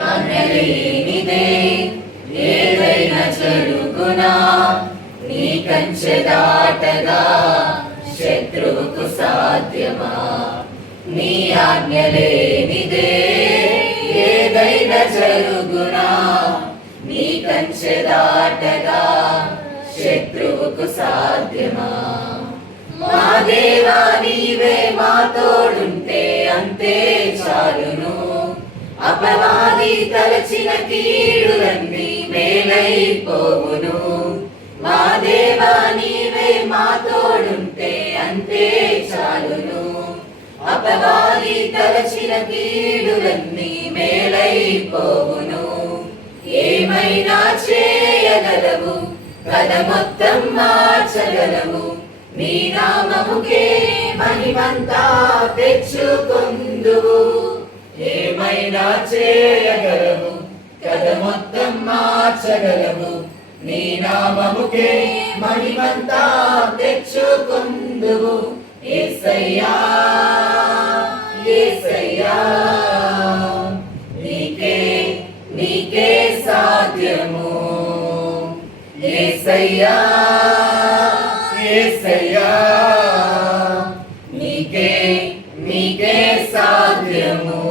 ఆజ్ఞలేనిదే ఏదైనా జరుగునా, నీ కంచె దాటగా శత్రువుకు సాధ్యమా? నీ ఆజ్ఞలేనిదే ఏదైనా జరుగునా, నీ కంచె దాటగా శత్రువుకు సాధ్యమా? మా దేవా నీవే మా తోడుంటే అంతే చాలును, అపవాది తలచిన కీడులన్నీ మేలైపోవును. మా దేవా నీవే మా తోడుంటే అంతే చాలును, అపవాది తలచిన కీడులన్నీ మేలైపోవును. ఏమైనా చేయగలవు, కథ మొత్తం మార్చగలవు, నీ నామముకే మహిమంతా తెచ్చుకొందువు. ఏమైనా చేయగలవు, కథ మొత్తం మార్చగలవు, నీ నామముకే మహిమంతా తెచ్చుకొందువు. యేసయ్యా యేసయ్యా, నీకే నీకే సాధ్యము. యేసయ్యా యేసయ్యా, నీకే నీకే సాధ్యము.